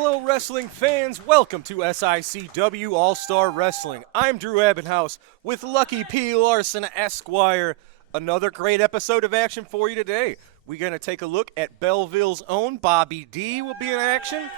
Hello, wrestling fans. Welcome to SICW All-Star Wrestling. I'm Drew Abbenhouse with Lucky P. Larson, Esquire. Another great episode of action for you today. We're going to take a look at Belleville's own Bobby D will be in action.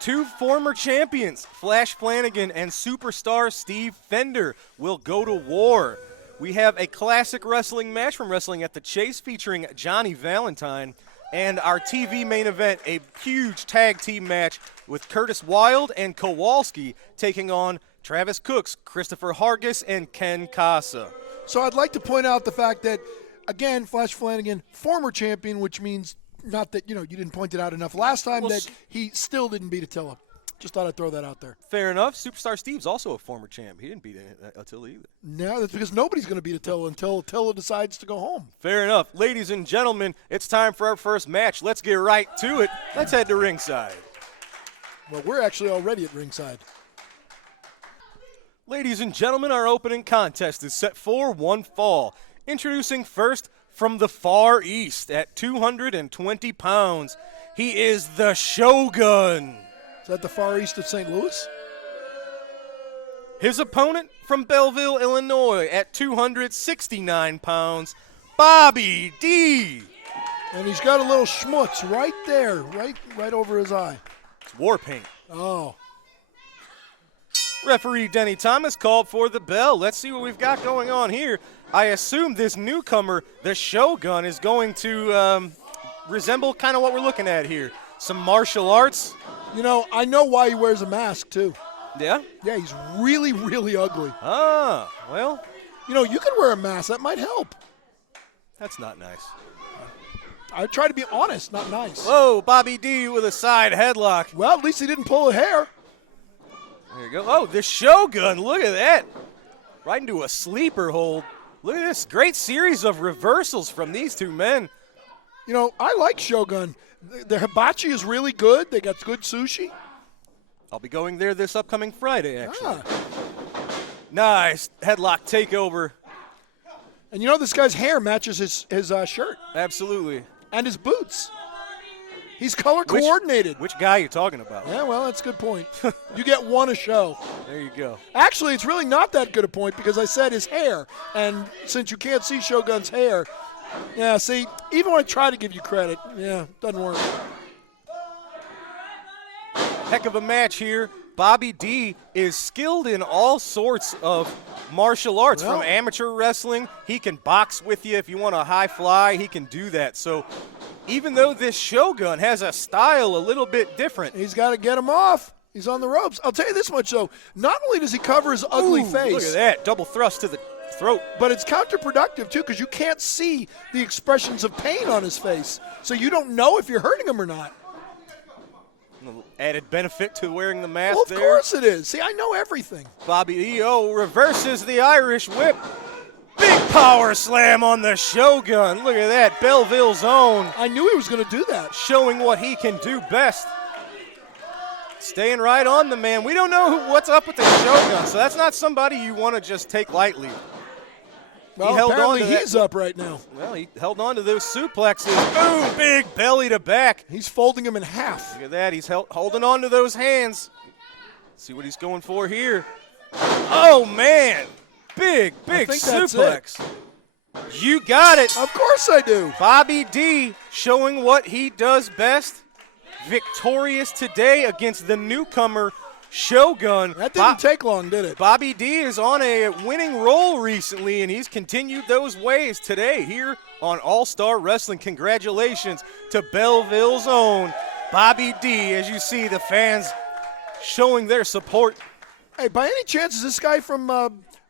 Two former champions, Flash Flanagan and superstar Steve Fender, will go to war. We have a classic wrestling match from Wrestling at the Chase featuring Johnny Valentine. And our TV main event, a huge tag team match with Curtis Wilde and Kowalski taking on Travis Cooks, Christopher Hargis, and Ken Casa. So I'd like to point out the fact that, again, Flash Flanagan, former champion, which means not that, you didn't point it out enough last time, that he still didn't beat Attila. Just thought I'd throw that out there. Fair enough. Superstar Steve's also a former champ. He didn't beat Attila either. No, that's because nobody's going to beat Attila until Attila decides to go home. Fair enough. Ladies and gentlemen, it's time for our first match. Let's get right to it. Let's head to ringside. Well, we're actually already at ringside. Ladies and gentlemen, our opening contest is set for one fall. Introducing first from the Far East at 220 pounds, he is the Shogun. Is that the Far East of St. Louis? His opponent from Belleville, Illinois at 269 pounds, Bobby D. And he's got a little schmutz right there, right over his eye. It's war paint. Oh. Referee Denny Thomas called for the bell. Let's see what we've got going on here. I assume this newcomer, the Shogun, is going to resemble kind of what we're looking at here. Some martial arts. I know why he wears a mask, too. Yeah? Yeah, he's really, really ugly. Ah, well. You could wear a mask. That might help. That's not nice. I try to be honest, not nice. Whoa, Bobby D with a side headlock. Well, at least he didn't pull a hair. There you go. Oh, the Shogun, look at that. Right into a sleeper hold. Look at this great series of reversals from these two men. I like Shogun. The hibachi is really good. They got good sushi. I'll be going there this upcoming Friday, actually. Ah. Nice headlock takeover. And this guy's hair matches his shirt. Absolutely. And his boots. He's color coordinated. Which guy are you talking about? Yeah, well, that's a good point. You get one a show. There you go. Actually, it's really not that good a point because I said his hair. And since you can't see Shogun's hair, yeah, see, even when I try to give you credit, doesn't work. Heck of a match here. Bobby D is skilled in all sorts of martial arts, from amateur wrestling. He can box with you. If you want a high fly, he can do that. So even though this Shogun has a style a little bit different, he's got to get him off. He's on the ropes. I'll tell you this much, though. Not only does he cover his ugly face. Look at that. Double thrust to the throat. But it's counterproductive, too, because you can't see the expressions of pain on his face. So you don't know if you're hurting him or not. Added benefit to wearing the mask Well, of there. course it is. See, I know everything. Bobby E.O. reverses the Irish whip. Big power slam on the Shogun. Look at that. Belleville's own. I knew he was going to do that. Showing what he can do best. Staying right on the man. We don't know what's up with the Shogun, so that's not somebody you want to just take lightly. Well, apparently he's up right now. Well, he held on to those suplexes. Boom, big belly to back. He's folding him in half. Look at that. He's holding on to those hands. See what he's going for here. Oh, man. Big suplex. You got it. Of course I do. Bobby D showing what he does best. Victorious today against the newcomer Shogun. That didn't take long, did it? Bobby D is on a winning roll recently, and he's continued those ways today here on All-Star Wrestling. Congratulations to Belleville's own Bobby D. As you see, the fans showing their support. Hey, by any chance, is this guy from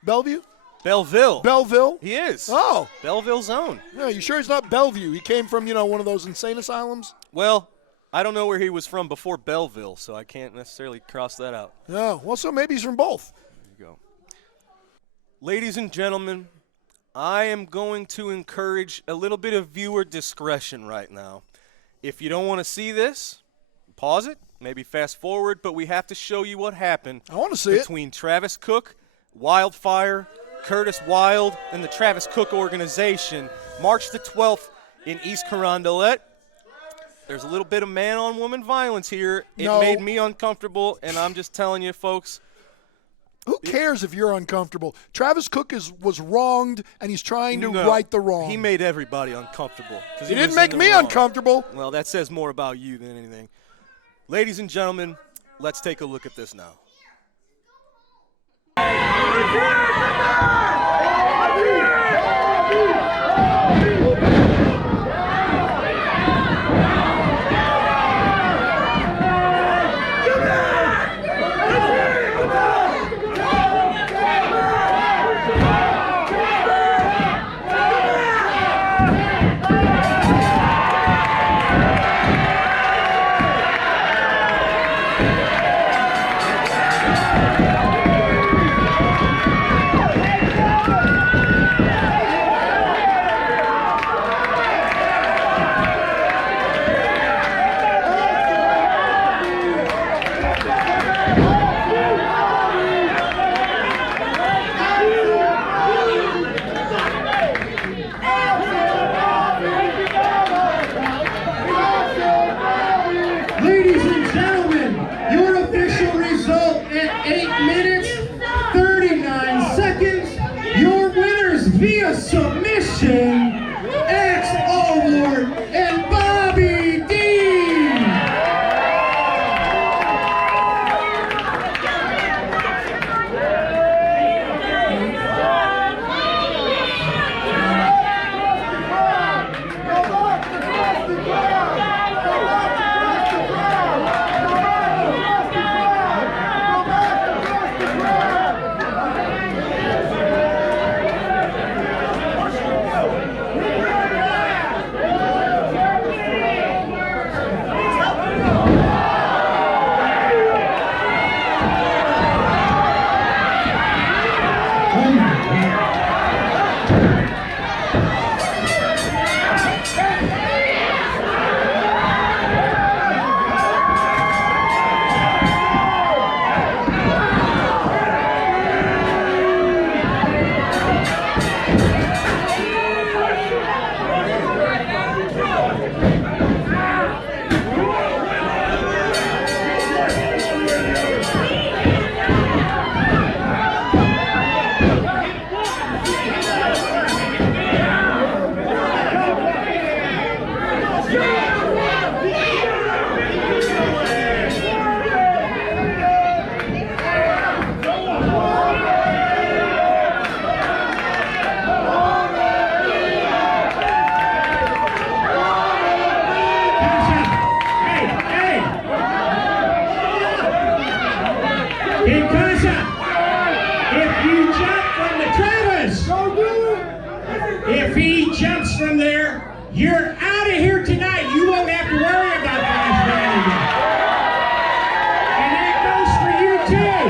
Bellevue? Belleville. Belleville? He is. Oh. Belleville's own. Yeah, you sure he's not Bellevue? He came from, one of those insane asylums? Well, I don't know where he was from before Belleville, so I can't necessarily cross that out. No. Well, so maybe he's from both. There you go. Ladies and gentlemen, I am going to encourage a little bit of viewer discretion right now. If you don't want to see this, pause it, maybe fast forward, but we have to show you what happened. I want to see between Travis Cook, Wildfire, Curtis Wilde, and the Travis Cook organization, March the 12th in East Carondelet. There's a little bit of man-on-woman violence here. It No. made me uncomfortable, and I'm just telling you, folks. Who cares if you're uncomfortable? Travis Cook was wronged, and he's trying to No, right the wrong. He made everybody uncomfortable. He didn't make me uncomfortable. Well, that says more about you than anything. Ladies and gentlemen, let's take a look at this now. Ladies and gentlemen, your official result at 8 minutes, 39 seconds. Your winners via submission, X Award and Bobby Dean. If he jumps from there, you're out of here tonight. You won't have to worry about that again. And that goes for you too.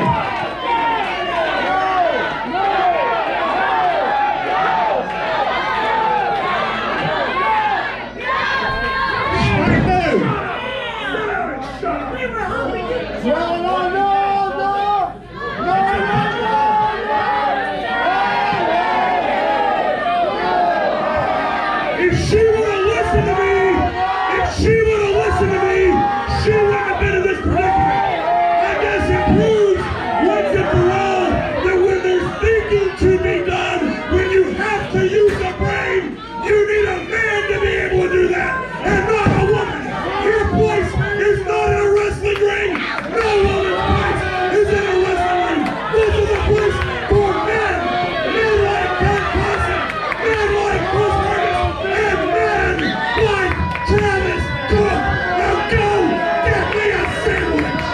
If she would have listened to me, she wouldn't have been in this predicament. I guess it proves once and for all that when there's thinking to be done, when you have to use the brain, you need a man to be able to do that, and not a woman. Your place is not in a wrestling ring. No woman's place is in a wrestling ring. This is a place for men. Men like Ken Carson, men like Chris and men like Travis Cook. Now go get me a sandwich.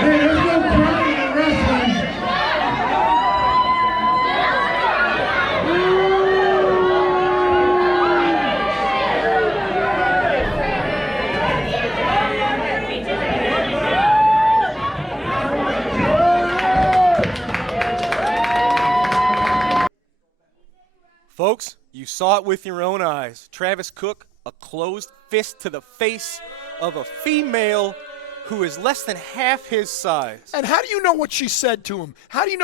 Hey, there's no crying in wrestling. Folks, you saw it with your own eyes. Travis Cook, a closed fist to the face of a female who is less than half his size. And how do you know what she said to him? How do you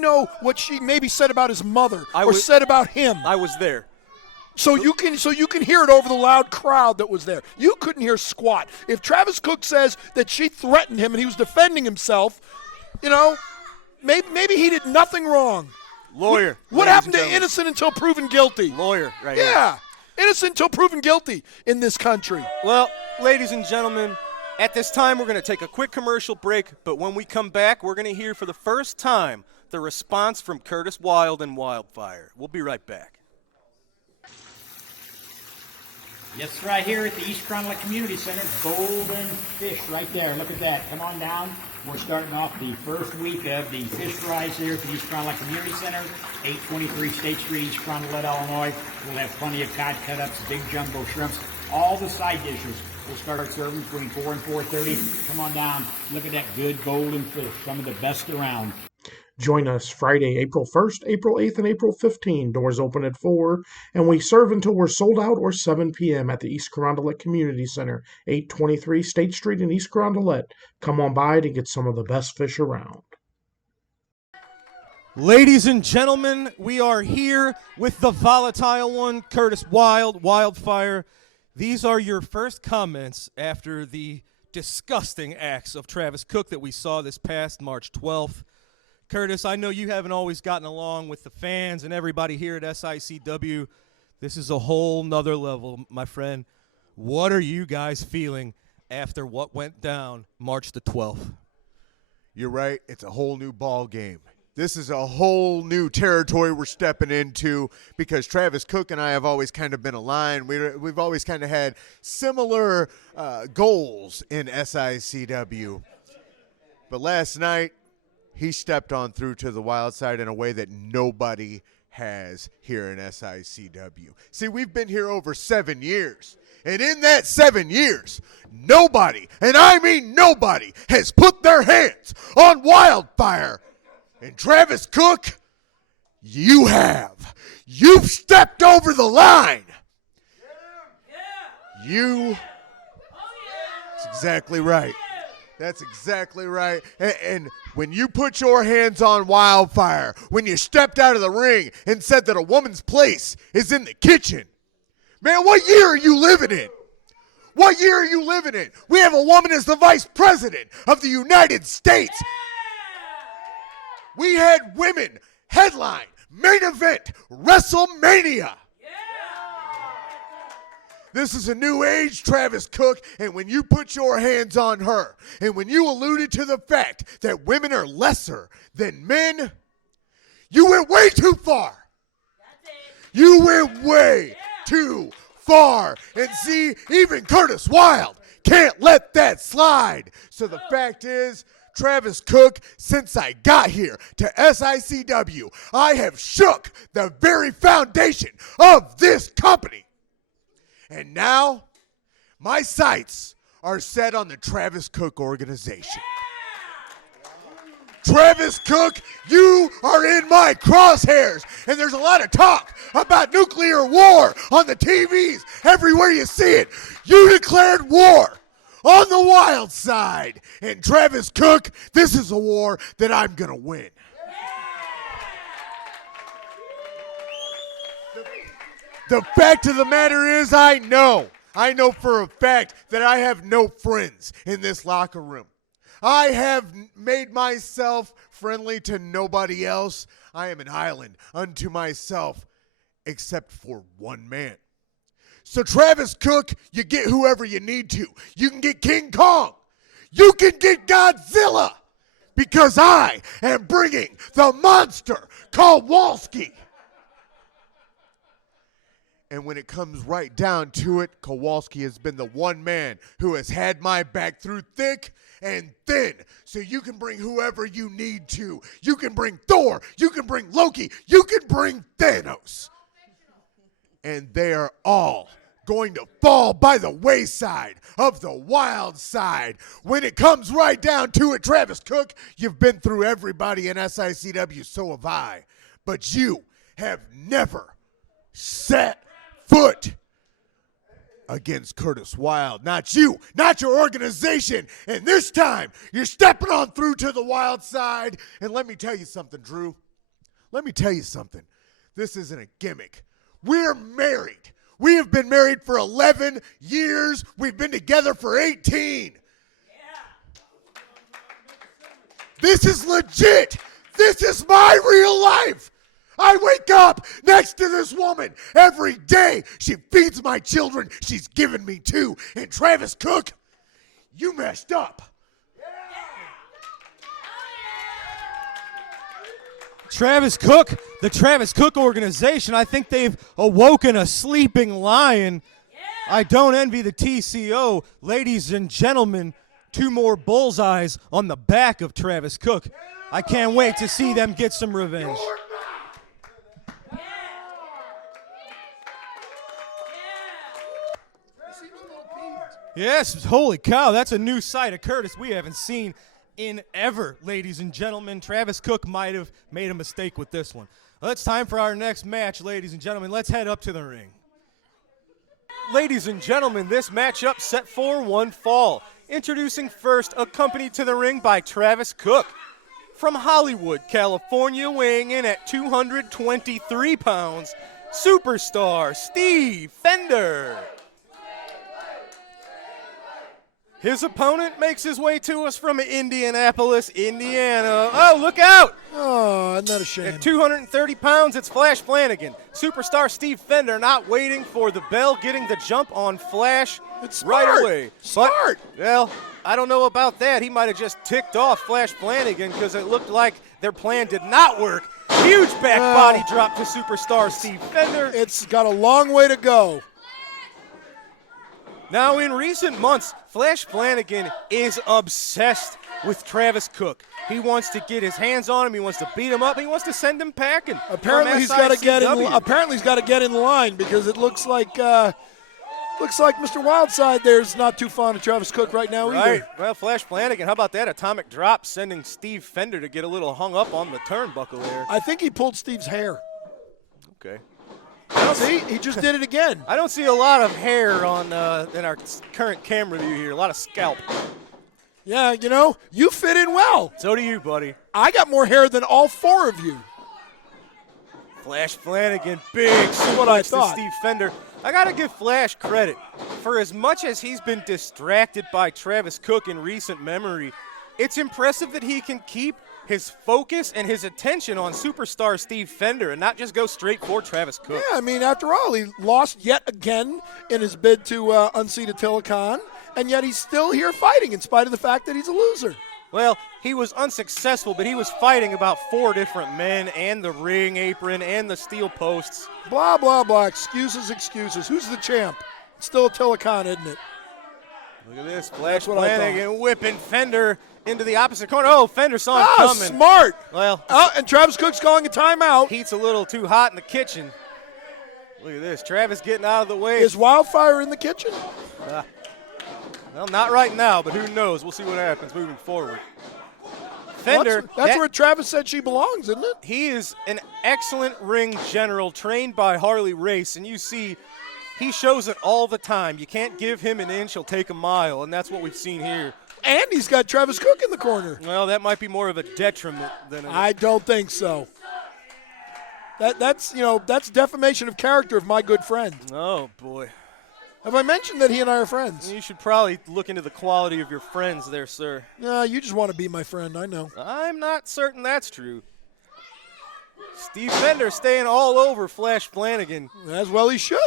know what she maybe said about his mother said about him? I was there. So you can hear it over the loud crowd that was there. You couldn't hear squat. If Travis Cook says that she threatened him and he was defending himself, maybe he did nothing wrong. Lawyer. What happened to innocent until proven guilty? Lawyer, right here. Yeah, innocent until proven guilty in this country. Well, ladies and gentlemen, at this time we're going to take a quick commercial break, but when we come back, we're going to hear for the first time the response from Curtis Wild and Wildfire. We'll be right back. Yes, right here at the East Cronley Community Center, golden fish right there. Look at that. Come on down. We're starting off the first week of the fish fries here at the East Cronley Community Center, 823 State Street, East Cronley, Illinois. We'll have plenty of cod cut-ups, big jumbo shrimps, all the side dishes. We'll start our serving between 4 and 4:30. Come on down. Look at that good golden fish, some of the best around. Join us Friday, April 1st, April 8th, and April 15th. Doors open at 4, and we serve until we're sold out or 7 p.m. at the East Carondelet Community Center, 823 State Street in East Carondelet. Come on by to get some of the best fish around. Ladies and gentlemen, we are here with the volatile one, Curtis Wildfire. These are your first comments after the disgusting acts of Travis Cook that we saw this past March 12th. Curtis, I know you haven't always gotten along with the fans and everybody here at SICW. This is a whole nother level, my friend. What are you guys feeling after what went down March the 12th? You're right. It's a whole new ball game. This is a whole new territory we're stepping into because Travis Cook and I have always kind of been aligned. We've always kind of had similar goals in SICW. But last night, he stepped on through to the wild side in a way that nobody has here in SICW. See, we've been here over 7 years. And in that 7 years, nobody, and I mean nobody, has put their hands on Wildfire. And Travis Cook, you have. You've stepped over the line. That's exactly right. That's exactly right. And when you put your hands on Wildfire, when you stepped out of the ring and said that a woman's place is in the kitchen, man, what year are you living in? What year are you living in? We have a woman as the vice president of the United States. We had women headline, main event, WrestleMania. This is a new age, Travis Cook, and when you put your hands on her, and when you alluded to the fact that women are lesser than men, you went way too far. You went way too far. And see, even Curtis Wild can't let that slide. So the fact is, Travis Cook, since I got here to SICW, I have shook the very foundation of this company. And now, my sights are set on the Travis Cook organization. Travis Cook, you are in my crosshairs. And there's a lot of talk about nuclear war on the TVs everywhere you see it. You declared war on the wild side. And Travis Cook, this is a war that I'm going to win. The fact of the matter is I know for a fact that I have no friends in this locker room. I have made myself friendly to nobody else. I am an island unto myself except for one man. So Travis Cook, you get whoever you need to. You can get King Kong. You can get Godzilla because I am bringing the monster Kowalski. And when it comes right down to it, Kowalski has been the one man who has had my back through thick and thin. So you can bring whoever you need to. You can bring Thor. You can bring Loki. You can bring Thanos. And they are all going to fall by the wayside of the wild side. When it comes right down to it, Travis Cook, you've been through everybody in SICW, so have I. But you have never set foot against Curtis Wild. Not you, not your organization. And this time, you're stepping on through to the wild side. And let me tell you something, Drew. Let me tell you something. This isn't a gimmick. We're married. We have been married for 11 years. We've been together for 18. This is legit. This is my real life. I wake up next to this woman every day. She feeds my children. She's given me two. And Travis Cook, you messed up. Travis Cook, the Travis Cook organization, I think they've awoken a sleeping lion. I don't envy the TCO. Ladies and gentlemen, 2 more bullseyes on the back of Travis Cook. I can't wait to see them get some revenge. Yes, holy cow, that's a new side of Curtis we haven't seen in ever, ladies and gentlemen. Travis Cook might have made a mistake with this one. Well, it's time for our next match, ladies and gentlemen. Let's head up to the ring. Ladies and gentlemen, this matchup set for one fall. Introducing first, accompanied to the ring by Travis Cook. From Hollywood, California, weighing in at 223 pounds, superstar Steve Fender. His opponent makes his way to us from Indianapolis, Indiana. Oh, look out! Oh, isn't that a shame? At 230 pounds, it's Flash Flanagan. Superstar Steve Fender not waiting for the bell, getting the jump on Flash right away. Smart. But, well, I don't know about that. He might have just ticked off Flash Flanagan because it looked like their plan did not work. Huge back body drop to Superstar Steve Fender. It's got a long way to go. Now, in recent months, Flash Flanagan is obsessed with Travis Cook. He wants to get his hands on him. He wants to beat him up. He wants to send him packing. Apparently, he's got to get in. Apparently, he's got to get in line because it looks like Mr. Wildside there's not too fond of Travis Cook right now either. Right. Well, Flash Flanagan, how about that atomic drop, sending Steve Fender to get a little hung up on the turnbuckle there. I think he pulled Steve's hair. Okay. See, he just did it again. I don't see a lot of hair on in our current camera view here. A lot of scalp. Yeah, you fit in well. So do you, buddy. I got more hair than all 4 of you. Flash Flanagan, big what I suplex to thought. Steve Fender. I got to give Flash credit. For as much as he's been distracted by Travis Cook in recent memory, it's impressive that he can keep his focus and his attention on superstar Steve Fender and not just go straight for Travis Cook. Yeah, I mean, after all, he lost yet again in his bid to unseat Attila Khan, and yet he's still here fighting in spite of the fact that he's a loser. Well, he was unsuccessful, but he was fighting about 4 different men and the ring apron and the steel posts. Blah, blah, blah. Excuses, excuses. Who's the champ? It's still Attila Khan, isn't it? Look at this. Flash what I Flanagan whipping Fender into the opposite corner. Oh, Fender saw him coming. Smart. Well, and Travis Cook's calling a timeout. heat's a little too hot in the kitchen. Look at this. Travis getting out of the way. Is Wildfire in the kitchen? Well, not right now, but who knows? We'll see what happens moving forward. Fender. That's where Travis said she belongs, isn't it? He is an excellent ring general trained by Harley Race, and you see he shows it all the time. You can't give him an inch, he'll take a mile, and that's what we've seen here. And he's got Travis Cook in the corner. Well, that might be more of a detriment than I don't think so. That's defamation of character of my good friend. Oh, boy. Have I mentioned that he and I are friends? You should probably look into the quality of your friends there, sir. No, you just want to be my friend, I know. I'm not certain that's true. Steve Fender staying all over Flash Flanagan. As well he should.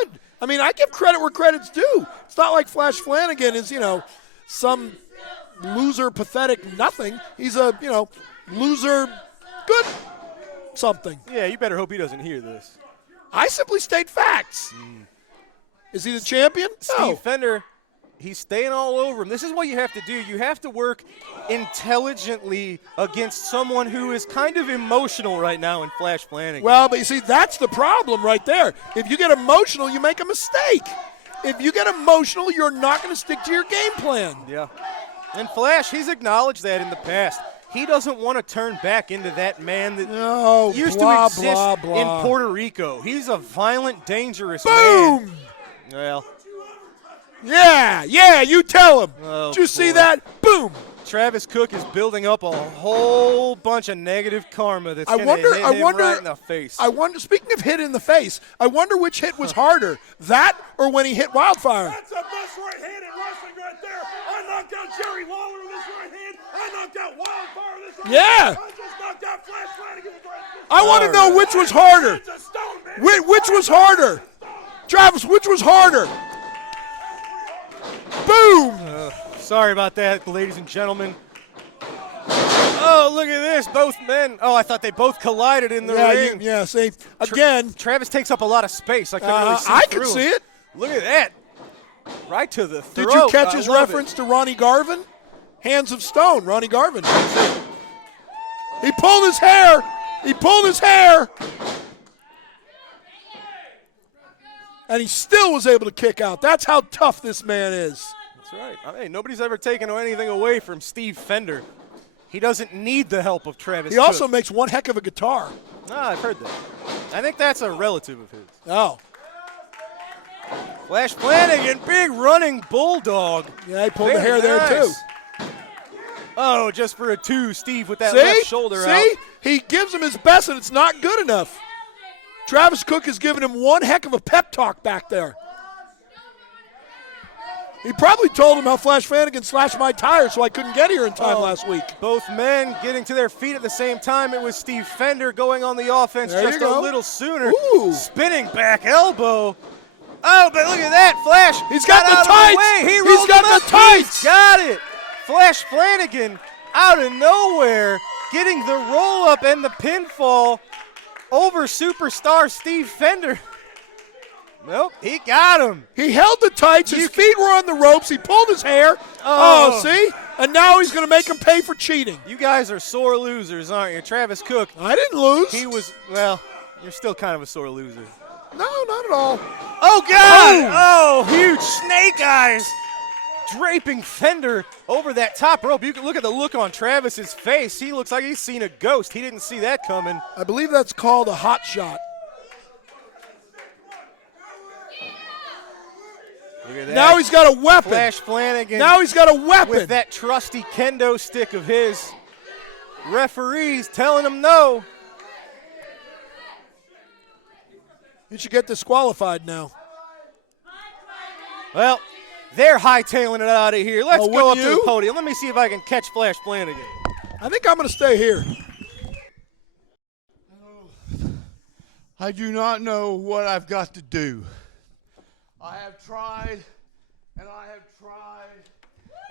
I mean, I give credit where credit's due. It's not like Flash Flanagan is, some loser, pathetic nothing. He's a, loser, good something. Yeah, you better hope he doesn't hear this. I simply state facts. Is he the champion? No. Steve Fender, he's staying all over him. This is what you have to do. You have to work intelligently against someone who is kind of emotional right now in Flash Flanagan. Well, but you see, that's the problem right there. If you get emotional, you make a mistake. If you get emotional, you're not going to stick to your game plan. Yeah. And Flash, he's acknowledged that in the past. He doesn't want to turn back into that man that used to exist in Puerto Rico. He's a violent, dangerous man. Boom! Well, Yeah, you tell him. Oh, Did you see boy. that? Boom. Travis Cook is building up a whole bunch of negative karma that's I going wonder- to hit I him wonder- right in the face. I wonder, speaking of hit in the face, I wonder which hit was harder, that or when he hit Wildfire. That's the best right hand in wrestling right there. I knocked out Jerry Lawler with this right hand. I knocked out Wildfire with this right Yeah. hand. I just knocked out Flash Flanagan with this right hand. I want to know which was harder. It's a stone, man. Which was harder? Travis, which was harder? Boom! Sorry about that, ladies and gentlemen. Oh, look at this. Both men. Oh, I thought they both collided in the ring. Yeah, see, again, Travis takes up a lot of space. I couldn't really see I through could him. see it. Look at that. Right to the throat. Did you catch I his love reference to Ronnie Garvin? Hands of Stone, Ronnie Garvin. He pulled his hair. He pulled his hair. And he still was able to kick out. That's how tough this man is. That's right. I mean, nobody's ever taken anything away from Steve Fender. He doesn't need the help of Travis He Cook. also makes one heck of a guitar. I've heard that. I think that's a relative of his. Oh. Flash Flanagan, big running bulldog. Yeah, he pulled the Very hair there, nice. too. Oh, just for a two, Steve with that left shoulder out. See? He gives him his best, and it's not good enough. Travis Cook has given him one heck of a pep talk back there. He probably told him how Flash Flanagan slashed my tires so I couldn't get here in time last week. Both men getting to their feet at the same time. It was Steve Fender going on the offense There just you a go. little sooner. Ooh. Spinning back elbow. Oh, but look at that. Flash. He's got the out of tights. way. He He's rolled got him up. the tights. He's got it. Flash Flanagan out of nowhere getting the roll up and the pinfall over superstar Steve Fender. Nope, he got him. He held the tights. His feet were on the ropes. He pulled his hair. Oh, see? And now he's going to make him pay for cheating. You guys are sore losers, aren't you? Travis Cook, I didn't lose. he was, well, you're still kind of a sore loser. No, not at all. Oh, God! Oh, huge snake eyes draping Fender over that top rope. You can look at the look on Travis's face. He looks like he's seen a ghost. He didn't see that coming. I believe that's called a hot shot. Look at that. Now he's got a weapon. Flash Flanagan Now he's got a weapon. with that trusty kendo stick of his. Referees telling him no. He should get disqualified now. Well, they're hightailing it out of here. Let's Oh, go up wouldn't to the you? podium. Let me see if I can catch Flash Flanagan. I think I'm going to stay here. I do not know what I've got to do. I have tried, and I have tried,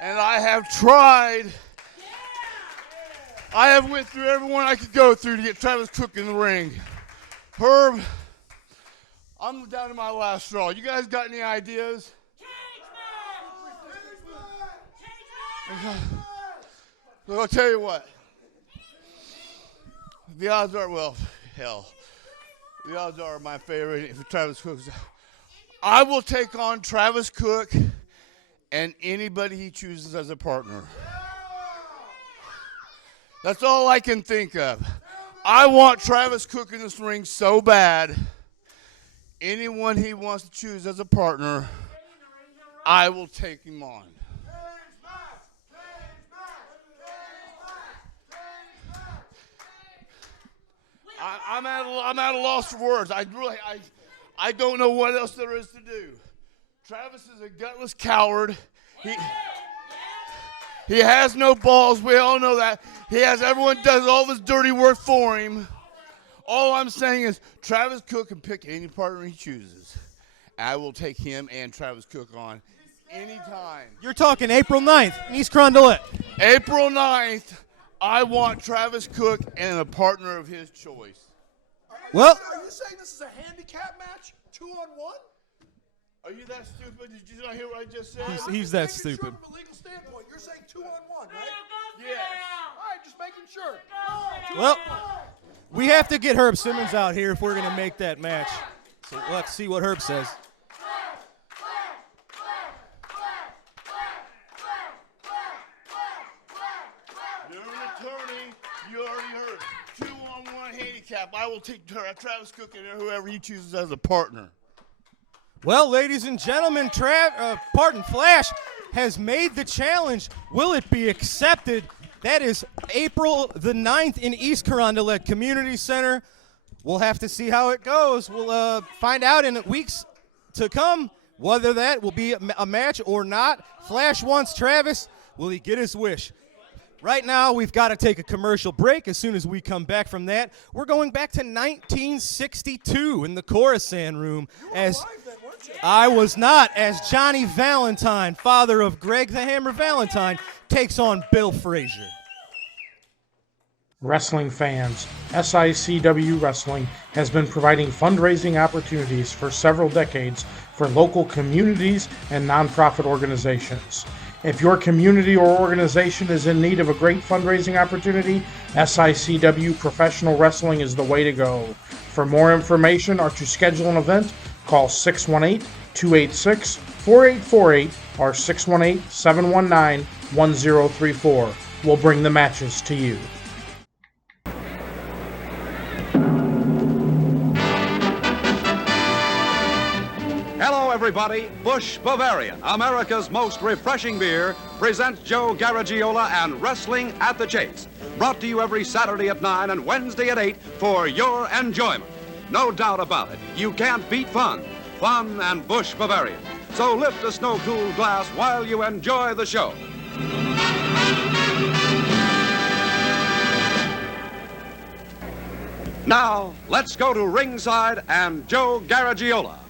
and I have tried. I have went through everyone I could go through to get Travis Cook in the ring. Herb, I'm down to my last straw. You guys got any ideas? Look, I'll tell you what. The odds are, well, hell. The odds are my favorite if Travis Cook's. I will take on Travis Cook and anybody he chooses as a partner. That's all I can think of. I want Travis Cook in this ring so bad. Anyone he wants to choose as a partner, I will take him on. I'm at a loss for words. I don't know what else there is to do. Travis is a gutless coward. He has no balls. We all know that. Everyone does all of his dirty work for him. All I'm saying is Travis Cook can pick any partner he chooses. I will take him and Travis Cook on anytime. You're talking April 9th in East Carondelet. April 9th, I want Travis Cook and a partner of his choice. Well, Are you saying this is a handicap match? 2-on-1? Are you that stupid? Did you not hear what I just said? he's that Making sure stupid. from a legal standpoint, you're saying 2-on-1, right? Yes. All right, just making sure. Well, we have to get Herb Simmons out here if we're going to make that match. So we'll have to see what Herb says. You're an attorney. You already heard. 2-on-1 handicap. I will take Travis Cook and whoever he chooses as a partner. Well, ladies and gentlemen, Flash has made the challenge. Will it be accepted? That is April the 9th in East Carondelet Community Center. We'll have to see how it goes. We'll find out in weeks to come whether that will be a match or not. Flash wants Travis. Will he get his wish? Right now, we've got to take a commercial break. As soon as we come back from that, we're going back to 1962 in the Coruscant room. As I was not, as Johnny Valentine, father of Greg the Hammer Valentine, takes on Bill Frazier. Wrestling fans, SICW Wrestling has been providing fundraising opportunities for several decades for local communities and nonprofit organizations. If your community or organization is in need of a great fundraising opportunity, SICW Professional Wrestling is the way to go. For more information or to schedule an event, call 618-286-4848 or 618-719-1034. We'll bring the matches to you. Hello, everybody. Busch Bavaria, America's most refreshing beer, presents Joe Garagiola and Wrestling at the Chase. Brought to you every Saturday at 9 and Wednesday at 8 for your enjoyment. No doubt about it, you can't beat fun. Fun and Busch Bavaria. So lift a snow-cooled glass while you enjoy the show. Now, let's go to ringside and Joe Garagiola.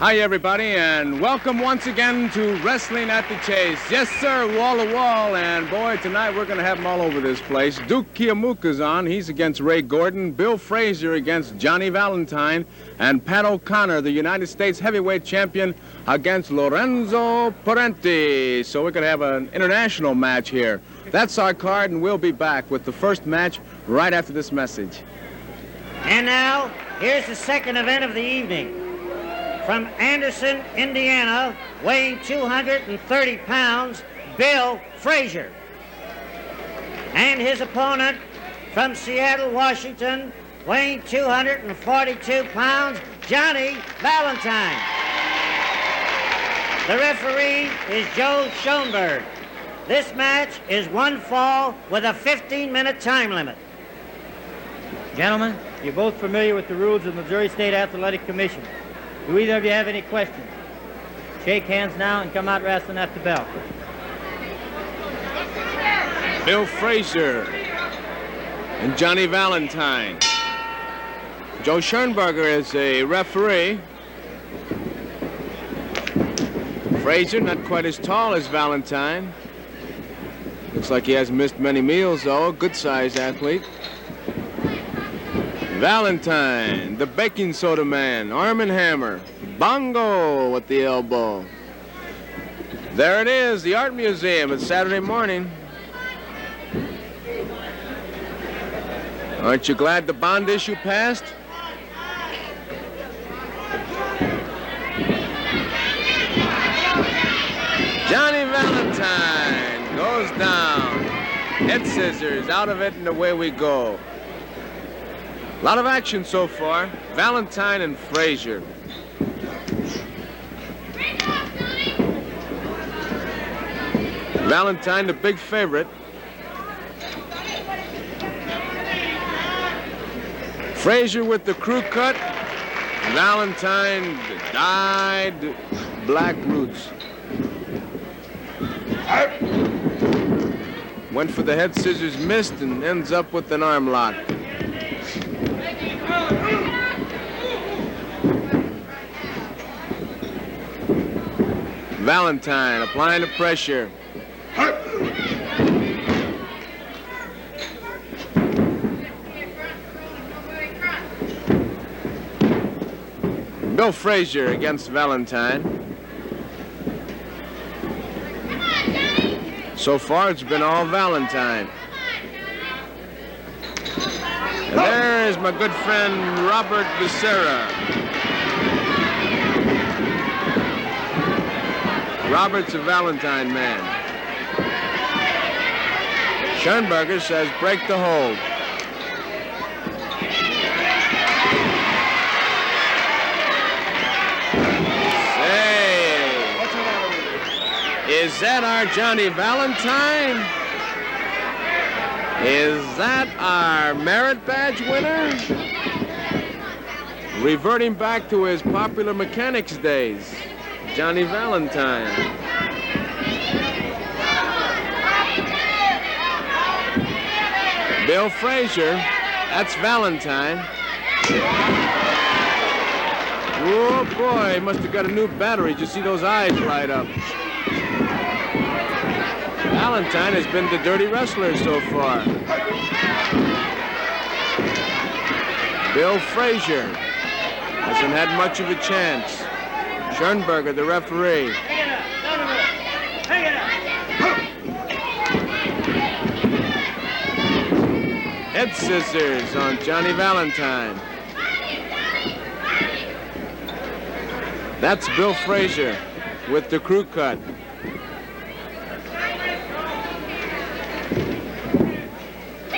Hi, everybody, and welcome once again to Wrestling at the Chase. Yes, sir, wall to wall, and boy, tonight we're going to have them all over this place. Duke Kiamuka's on. He's against Ray Gordon. Bill Frazier against Johnny Valentine. And Pat O'Connor, the United States heavyweight champion, against Lorenzo Parenti. So we're going to have an international match here. That's our card, and we'll be back with the first match right after this message. And now, here's the second event of the evening. From Anderson, Indiana, weighing 230 pounds, Bill Frazier. And his opponent from Seattle, Washington, weighing 242 pounds, Johnny Valentine. The referee is Joe Schoenberg. This match is one fall with a 15-minute time limit. Gentlemen, you're both familiar with the rules of the Missouri State Athletic Commission. Do either of you have any questions? Shake hands now and come out wrestling at the bell. Bill Frazier and Johnny Valentine. Joe Schoenberger is a referee. Frazier, not quite as tall as Valentine. Looks like he hasn't missed many meals, though. Good-sized athlete. Valentine, the baking soda man, Arm and Hammer, Bongo with the elbow. There it is, the Art Museum. It's Saturday morning. Aren't you glad the bond issue passed? Johnny Valentine goes down. Head scissors, out of it, and away we go. A lot of action so far. Valentine and Frazier. Valentine, the big favorite. Frazier with the crew cut. Valentine dyed black roots. Went for the head scissors, missed, and ends up with an arm lock. Valentine applying the pressure. Bill Frazier against Valentine. So far, it's been all Valentine. And there is my good friend Robert Becerra. Robert's a Valentine man. Schoenberger says break the hold. Is that our Johnny Valentine? Is that our merit badge winner? Reverting back to his popular mechanics days, Johnny Valentine. Bill Frazier, that's Valentine. Oh boy, he must have got a new battery. Did you see those eyes light up? Valentine has been the dirty wrestler so far. Bill Frazier hasn't had much of a chance. Schoenberger, the referee. Head scissors on Johnny Valentine. That's Bill Frazier with the crew cut.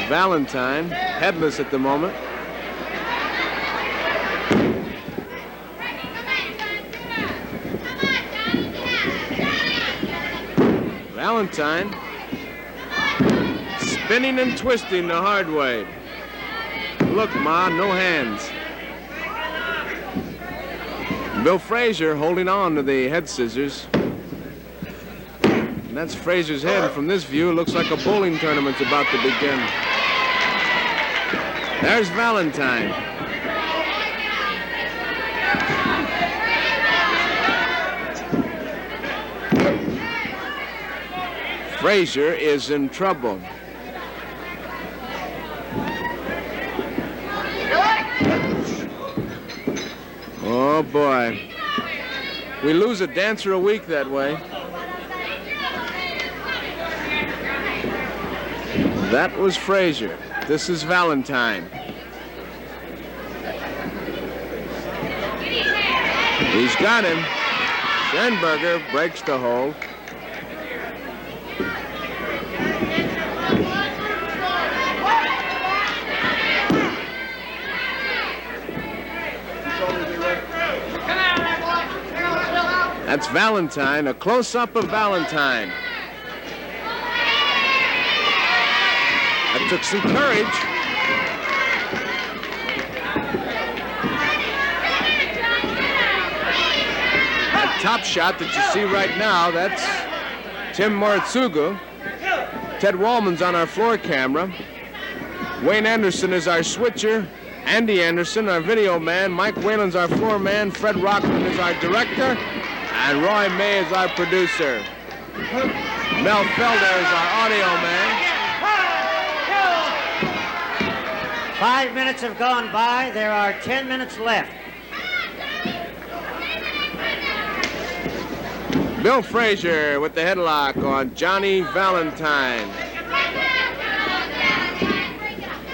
Valentine, headless at the moment. Valentine spinning and twisting the hard way. Look, Ma, no hands. Bill Frazier holding on to the head scissors. And that's Frazier's head. From this view, it looks like a bowling tournament's about to begin. There's Valentine. Frazier is in trouble. Oh boy. We lose a dancer a week that way. That was Frazier. This is Valentine. He's got him. Schoenberger breaks the hold. That's Valentine, a close-up of Valentine. That took some courage. That top shot that you see right now, that's Tim Moritsugu. Ted Wallman's on our floor camera. Wayne Anderson is our switcher. Andy Anderson, our video man. Mike Whalen's our floor man. Fred Rockman is our director. And Roy May is our producer. Mel Felder is our audio man. 5 minutes have gone by. There are 10 minutes left. Bill Frazier with the headlock on Johnny Valentine.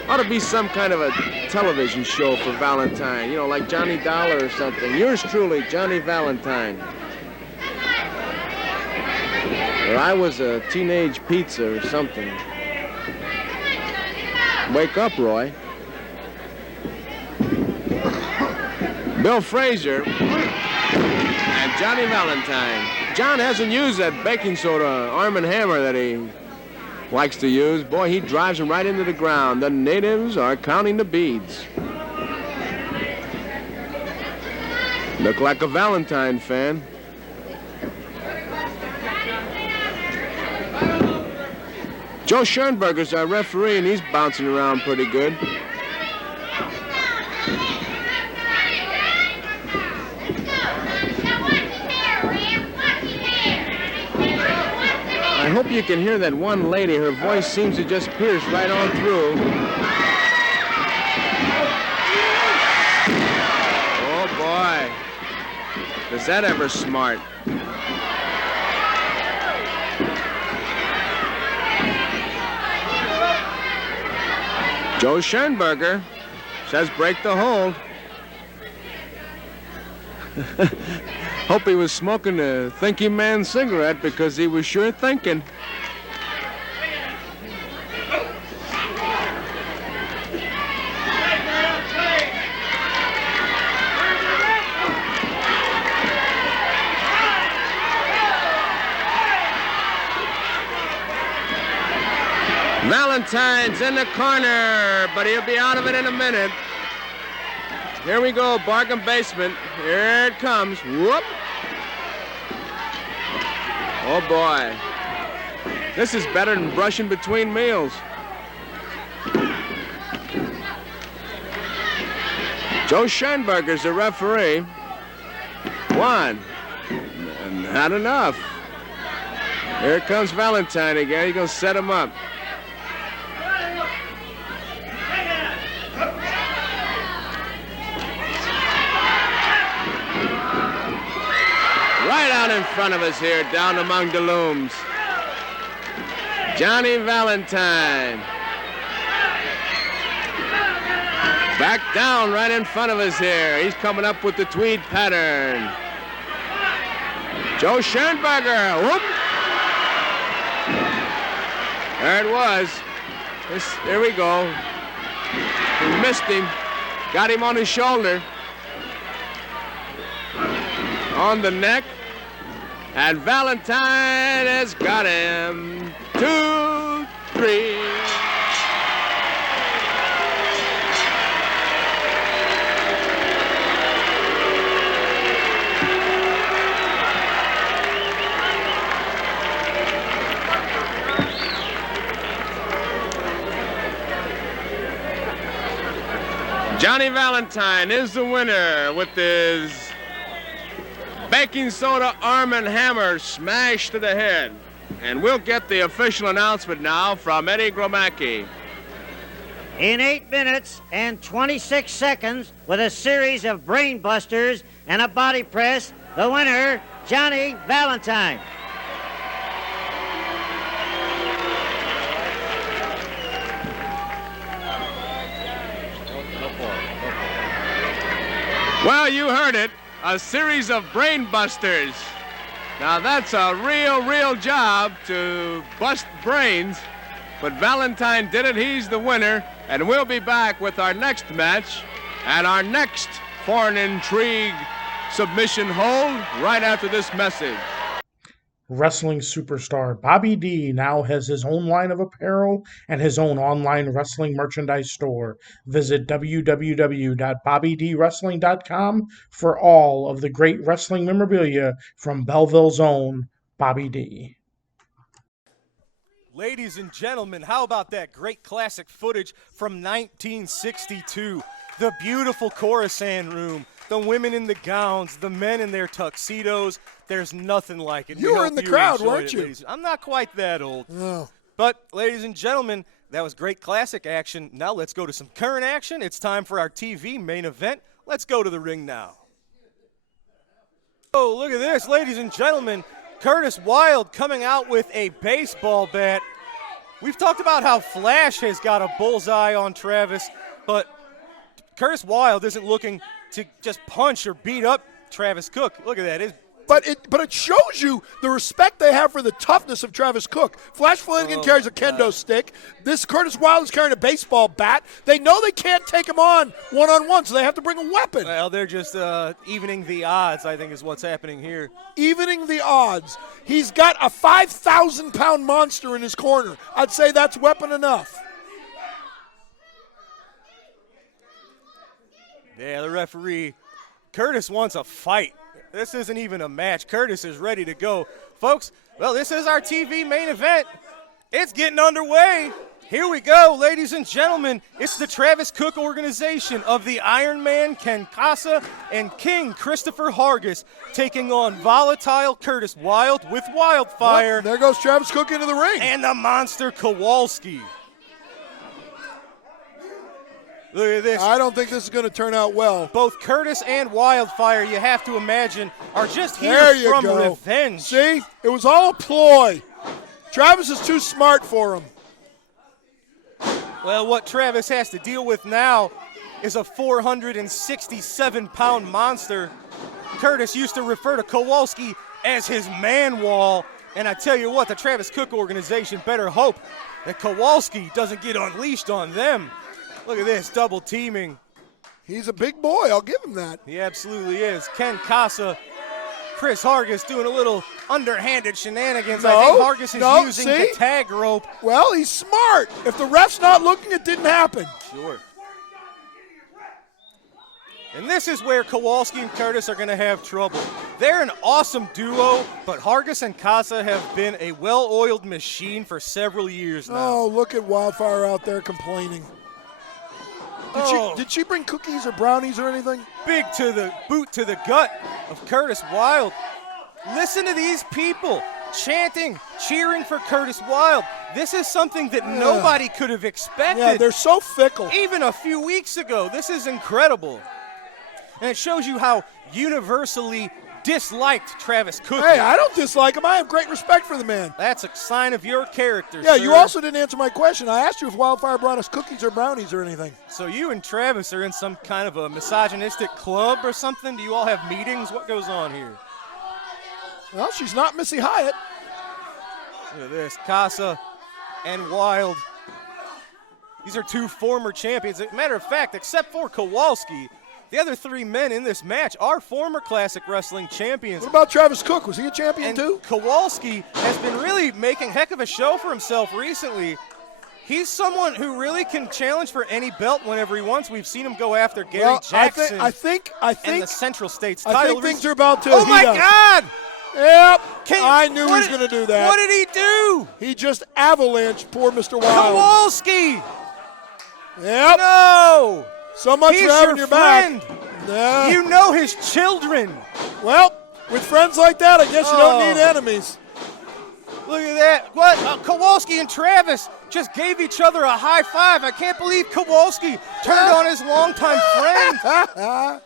Ought to be some kind of a television show for Valentine, you know, like Johnny Dollar or something. Yours truly, Johnny Valentine. Or I was a teenage pizza or something. Wake up, Roy. Bill Frazier and Johnny Valentine. John hasn't used that baking soda Arm & Hammer that he likes to use. Boy, he drives them right into the ground. The natives are counting the beads. Look like a Valentine fan. Joe Schoenberger's our referee, and he's bouncing around pretty good. I hope you can hear that one lady. Her voice seems to just pierce right on through. Oh, boy. Is that ever smart? Joe Schoenberger says break the hold. Hope he was smoking a thinking man cigarette because he was sure thinking. Valentine's in the corner, but he'll be out of it in a minute. Here we go, bargain basement. Here it comes. Whoop. Oh, boy. This is better than brushing between meals. Joe Schoenberger's the referee. One. Not enough. Here comes Valentine again. He's going to set him up. Right out in front of us here, down among the looms. Johnny Valentine. Back down right in front of us here. He's coming up with the tweed pattern. Joe Schoenberger. Whoop. There it was. Here we go. He missed him. Got him on his shoulder. On the neck. And Valentine has got him. 2, 3. Johnny Valentine is the winner with his baking soda arm and hammer smashed to the head. And we'll get the official announcement now from Eddie Gromacki. In 8 minutes and 26 seconds, with a series of brain busters and a body press, the winner, Johnny Valentine. Well, you heard it. A series of brain busters. Now that's a real job to bust brains. But Valentine did it. He's the winner. And we'll be back with our next match and our next foreign intrigue submission hold right after this message. Wrestling superstar Bobby D now has his own line of apparel and his own online wrestling merchandise store. Visit www.bobbydwrestling.com for all of the great wrestling memorabilia from Belleville's own Bobby D. Ladies and gentlemen, how about that great classic footage from 1962? The beautiful Coruscant room, the women in the gowns, the men in their tuxedos. There's nothing like it. You were in the crowd, weren't you? I'm not quite that old. No. But, ladies and gentlemen, that was great classic action. Now let's go to some current action. It's time for our TV main event. Let's go to the ring now. Oh, look at this, ladies and gentlemen. Curtis Wilde coming out with a baseball bat. We've talked about how Flash has got a bullseye on Travis, but Curtis Wilde isn't looking to just punch or beat up Travis Cook. Look at that. But it shows you the respect they have for the toughness of Travis Cook. Flash Flanagan carries a kendo stick. This Curtis Wilde is carrying a baseball bat. They know they can't take him on one-on-one, so they have to bring a weapon. Well, they're just evening the odds, I think, is what's happening here. Evening the odds. He's got a 5,000-pound monster in his corner. I'd say that's weapon enough. Yeah, the referee, Curtis wants a fight. This isn't even a match. Curtis is ready to go. Folks, well, this is our TV main event. It's getting underway. Here we go, ladies and gentlemen. It's the Travis Cook organization of the Iron Man Ken Casa and King Christopher Hargis taking on volatile Curtis Wilde with Wildfire. Well, there goes Travis Cook into the ring. And the monster Kowalski. Look at this. I don't think this is going to turn out well. Both Curtis and Wildfire, you have to imagine, are just here from revenge. See? It was all a ploy. Travis is too smart for him. Well, what Travis has to deal with now is a 467-pound monster. Curtis used to refer to Kowalski as his man wall. And I tell you what, the Travis Cook organization better hope that Kowalski doesn't get unleashed on them. Look at this, double teaming. He's a big boy, I'll give him that. He absolutely is. Ken Casa Chris Hargis doing a little underhanded shenanigans. No, I think Hargis is no, using see? the tag rope. Well, he's smart. If the ref's not looking, it didn't happen. Sure. And this is where Kowalski and Curtis are going to have trouble. They're an awesome duo, but Hargis and Casa have been a well-oiled machine for several years now. Oh, look at Wildfire out there complaining. Did she bring cookies or brownies or anything? Big to the boot to the gut of Curtis Wild. Listen to these people chanting, cheering for Curtis Wild. This is something that nobody could have expected. Yeah, they're so fickle. Even a few weeks ago. This is incredible. And it shows you how universally disliked Travis Cook Hey, is. I don't dislike him. I have great respect for the man. That's a sign of your character, Yeah, sir. you also didn't answer my question. I asked you if Wildfire brought us cookies or brownies or anything. So you and Travis are in some kind of a misogynistic club or something? Do you all have meetings? What goes on here? Well, she's not Missy Hyatt. Look at this, Casa and Wild. These are two former champions. As a matter of fact, except for Kowalski, the other three men in this match are former Classic Wrestling champions. What about Travis Cook? Was he a champion too? Kowalski has been really making heck of a show for himself recently. He's someone who really can challenge for any belt whenever he wants. We've seen him go after Gary Jackson I think and the Central States title. I think things are about to Oh my heat up. God! Yep, Can- I knew he was what- going to do that. What did he do? He just avalanched poor Mr. Wild. Kowalski! Yep. No! So much He's for having your your back. friend. Yeah. You know his children. Well, with friends like that, I guess you don't Oh. need enemies. Look at that. What? Kowalski and Travis just gave each other a high five. I can't believe Kowalski turned on his longtime friend.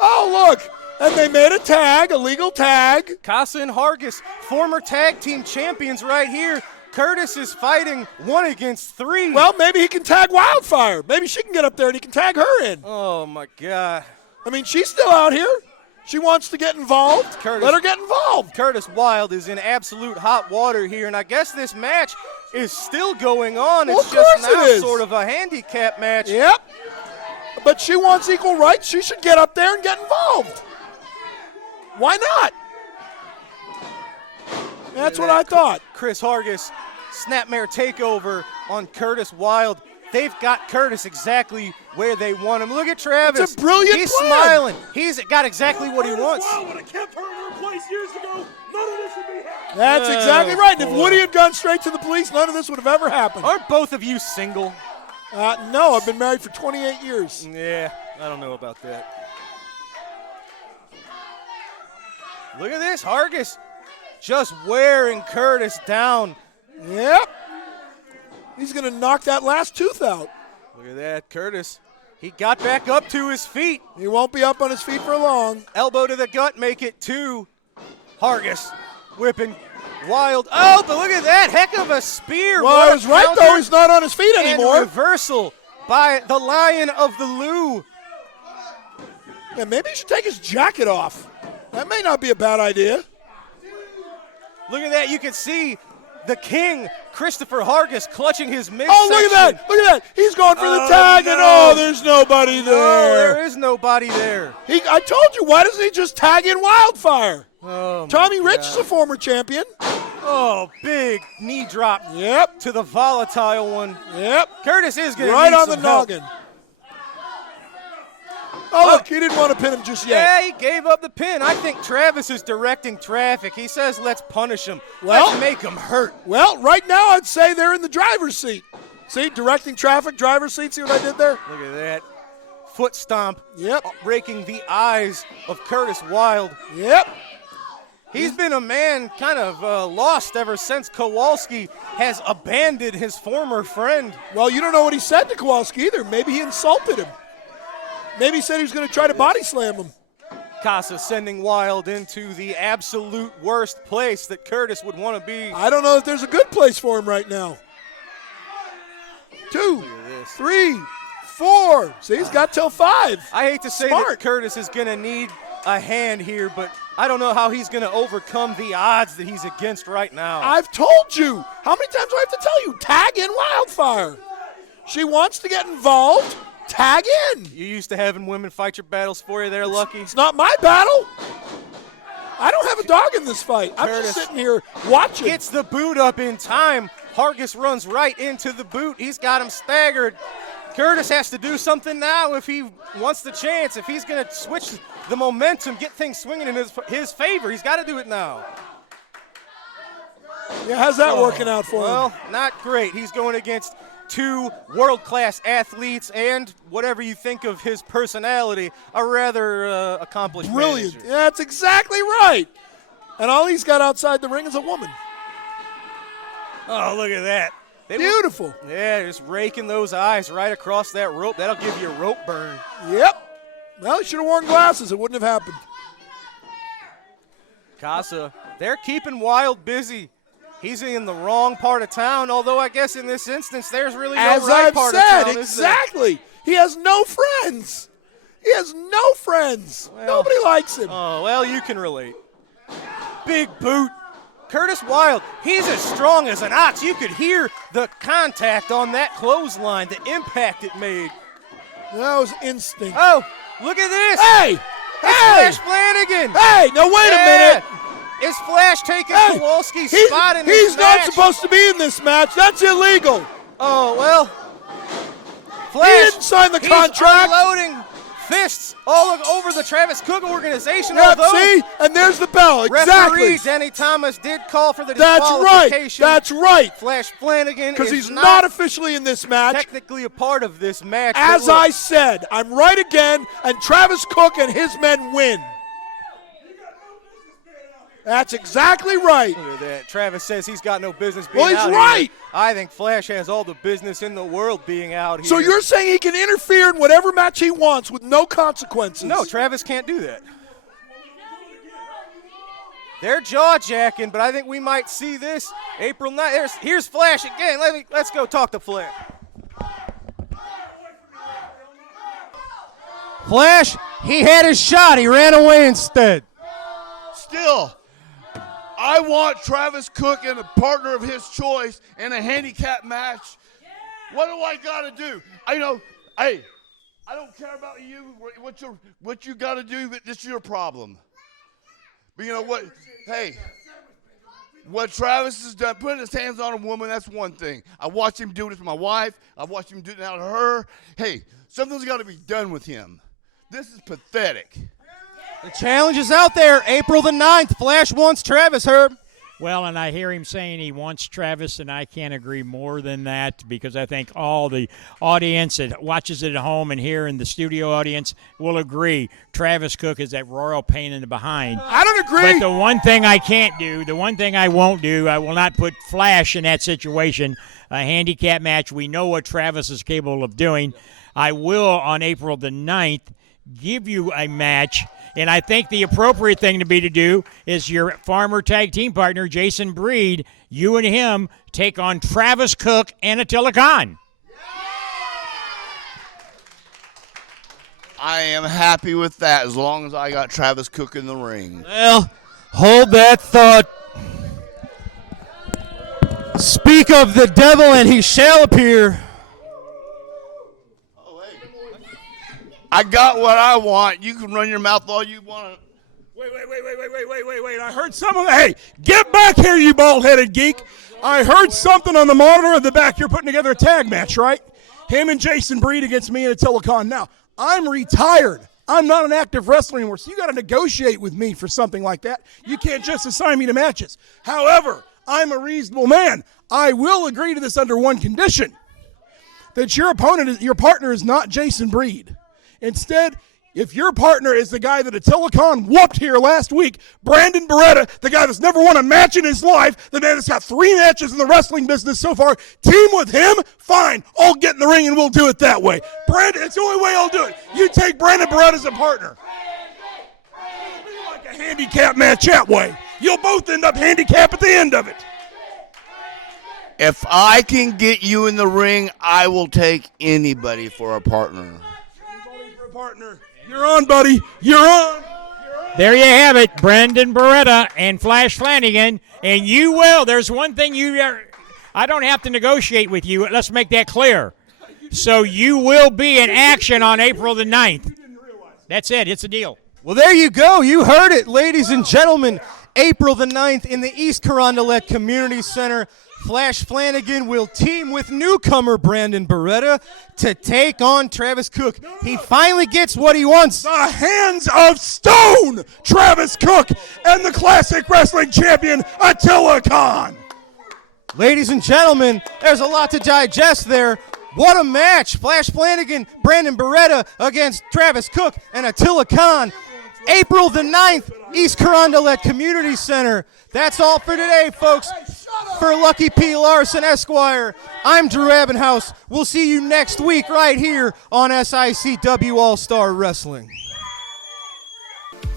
Oh, look. And they made a tag, a legal tag. Casa and Hargis, former tag team champions right here. Curtis is fighting 1 against 3. Well, maybe he can tag Wildfire. Maybe she can get up there and he can tag her in. Oh, my God. I mean, she's still out here. She wants to get involved. Curtis- Let her get involved. Curtis Wild is in absolute hot water here, and I guess this match is still going on. Well, It's of course just now it is. sort of a handicap match. Yep. But she wants equal rights. She should get up there and get involved. Why not? That's what I thought. Chris Hargis, snapmare takeover on Curtis Wild. They've got Curtis exactly where they want him. Look at Travis. It's a brilliant He's plan. smiling. He's got exactly what he wants. Wild would have kept her in her place years ago. None of this would be happening. That's Oh, exactly right. And if boy. Woody had gone straight to the police, none of this would have ever happened. Aren't both of you single? No, I've been married for 28 years. Yeah, I don't know about that. Look at this, Hargis just wearing Curtis down. Yep. He's going to knock that last tooth out. Look at that, Curtis. He got back up to his feet. He won't be up on his feet for long. Elbow to the gut, make it 2. Hargis whipping Wild. Oh, but look at that, heck of a spear. Well, What I a was right, counter. though. He's not on his feet And anymore. reversal by the Lion of the Lou. Yeah, maybe he should take his jacket off. That may not be a bad idea. Look at that, you can see the king, Christopher Hargis, clutching his midsection. Oh, look at that. Look at that. He's going for the Oh, tag, and no. there's nobody there. No, there is nobody there. I told you, why doesn't he just tag in Wildfire? Oh, my Tommy God. Rich is a former champion. Oh, big knee drop Yep. to the volatile one. Yep. Curtis is going to Right need on the some help. noggin. Oh, look, he didn't want to pin him just yet. Yeah, he gave up the pin. I think Travis is directing traffic. He says, let's punish him. Well- Let's make him hurt. Well, right now I'd say they're in the driver's seat. See, directing traffic, driver's seat. See what I did there? Look at that. Foot stomp. Yep. Breaking the eyes of Curtis Wild. Yep. He's been a man kind of lost ever since Kowalski has abandoned his former friend. Well, you don't know what he said to Kowalski either. Maybe he insulted him. Maybe he said he was going to try to body slam him. Casa sending Wild into the absolute worst place that Curtis would want to be. I don't know if there's a good place for him right now. 2, 3, 4. See, he's got till 5. I hate to say Smart. that Curtis is going to need a hand here, but I don't know how he's going to overcome the odds that he's against right now. I've told you. How many times do I have to tell you? Tag in Wildfire. She wants to get involved. Tag in. You used to having women fight your battles for you there, Lucky. It's not my battle. I don't have a dog in this fight. I'm Curtis just sitting here watching. Gets the boot up in time. Hargis runs right into the boot. He's got him staggered. Curtis has to do something now if he wants the chance. If he's going to switch the momentum, get things swinging in his favor, he's got to do it now. Yeah, how's that working out for him? Well, not great. He's going against two world-class athletes and, whatever you think of his personality, a rather accomplished Brilliant. manager. Yeah, that's exactly right. And all he's got outside the ring is a woman. Oh, look at that. Beautiful. Yeah, just raking those eyes right across that rope. That'll give you a rope burn. Yep. Well, he should have worn glasses. It wouldn't have happened. Casa, they're keeping Wild busy. He's in the wrong part of town, although I guess in this instance there's really no As right I've part said, of town. exactly. He has no friends. He has no friends. Well, Nobody likes him. Oh, well, you can relate. Big boot. Curtis Wild, he's as strong as an ox. You could hear the contact on that clothesline, the impact it made. That was instinct. Oh, look at this. Hey! Hey! Flash Flanagan. Hey, now wait a minute. Is Flash taking Kowalski's He's spot in this He's not match? supposed to be in this match. That's illegal. Oh, well. Flash, He didn't sign the contract. He's unloading fists all over the Travis Cook organization. Yep, although see? And there's the bell. Exactly. Referee Denny Thomas did call for the That's right. disqualification. That's right. Flash Flanagan Because is he's not officially in this match. technically a part of this match. As but look, I said, I'm right again, and Travis Cook and his men win. That's exactly right. Look at that. Travis says he's got no business being Well, he's out right. here. I think Flash has all the business in the world being out here. So you're saying he can interfere in whatever match he wants with no consequences? No, Travis can't do that. They're jaw-jacking, but I think we might see this April 9th. Here's Flash again. Let's go talk to Flash. Flash, he had his shot. He ran away instead. Still, I want Travis Cook and a partner of his choice in a handicap match. What do I got to do? I don't care about you, what you got to do, but it's your problem. But you know what? Hey, what Travis has done, putting his hands on a woman, that's one thing. I watched him do it to my wife. I watched him do it now to her. Hey, something's got to be done with him. This is pathetic. The challenge is out there. April the 9th. Flash wants Travis, Herb. Well, and I hear him saying he wants Travis, and I can't agree more than that because I think all the audience that watches it at home and here in the studio audience will agree Travis Cook is that royal pain in the behind. I don't agree. But the one thing I can't do, the one thing I won't do, I will not put Flash in that situation, a handicap match. We know what Travis is capable of doing. I will, on April the 9th, give you a match. And I think the appropriate thing to do is your former tag team partner, Jason Breed, you and him take on Travis Cook and Attila Khan. I am happy with that as long as I got Travis Cook in the ring. Well, hold that thought. Speak of the devil and he shall appear. I got what I want. You can run your mouth all you want. Wait. I heard something. Hey, get back here, you bald-headed geek. I heard something on the monitor in the back. You're putting together a tag match, right? Him and Jason Breed against me and Attila Khan. Now, I'm retired. I'm not an active wrestler anymore, so you got to negotiate with me for something like that. You can't just assign me to matches. However, I'm a reasonable man. I will agree to this under one condition, that your partner is not Jason Breed. Instead, if your partner is the guy that Attila Khan whooped here last week, Brandon Beretta, the guy that's never won a match in his life, the man that's got 3 matches in the wrestling business so far, team with him, fine, I'll get in the ring and we'll do it that way. Brandon, it's the only way I'll do it. You take Brandon Beretta as a partner. It'll be like a handicap match that way. You'll both end up handicapped at the end of it. If I can get you in the ring, I will take anybody for a partner. Partner. You're on, buddy. You're on. There you have it, Brandon Beretta and Flash Flanagan. And you will. There's one thing I don't have to negotiate with you. Let's make that clear. So you will be in action on April the 9th. That's it. It's a deal. Well, there you go. You heard it, ladies and gentlemen. April the 9th in the East Carondelet Community Center. Flash Flanagan will team with newcomer Brandon Beretta to take on Travis Cook. He finally gets what he wants. The hands of stone, Travis Cook, and the classic wrestling champion, Attila Khan. Ladies and gentlemen, there's a lot to digest there. What a match. Flash Flanagan, Brandon Beretta against Travis Cook and Attila Khan. April the 9th, East Carondelet Community Center. That's all for today, folks. For Lucky P. Larson, Esquire, I'm Drew Abbenhouse. We'll see you next week right here on SICW All-Star Wrestling.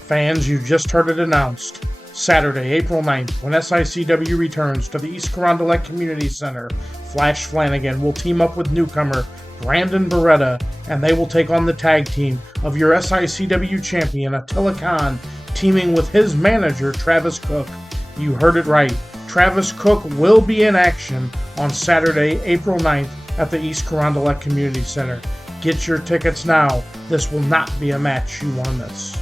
Fans, you just heard it announced. Saturday, April 9th, when SICW returns to the East Carondelet Community Center, Flash Flanagan will team up with newcomer Brandon Beretta, and they will take on the tag team of your SICW champion Attila Khan, teaming with his manager Travis Cook. You heard it right. Travis Cook will be in action on Saturday, April 9th at the East Carondelet Community Center. Get your tickets now. This will not be a match you want to miss.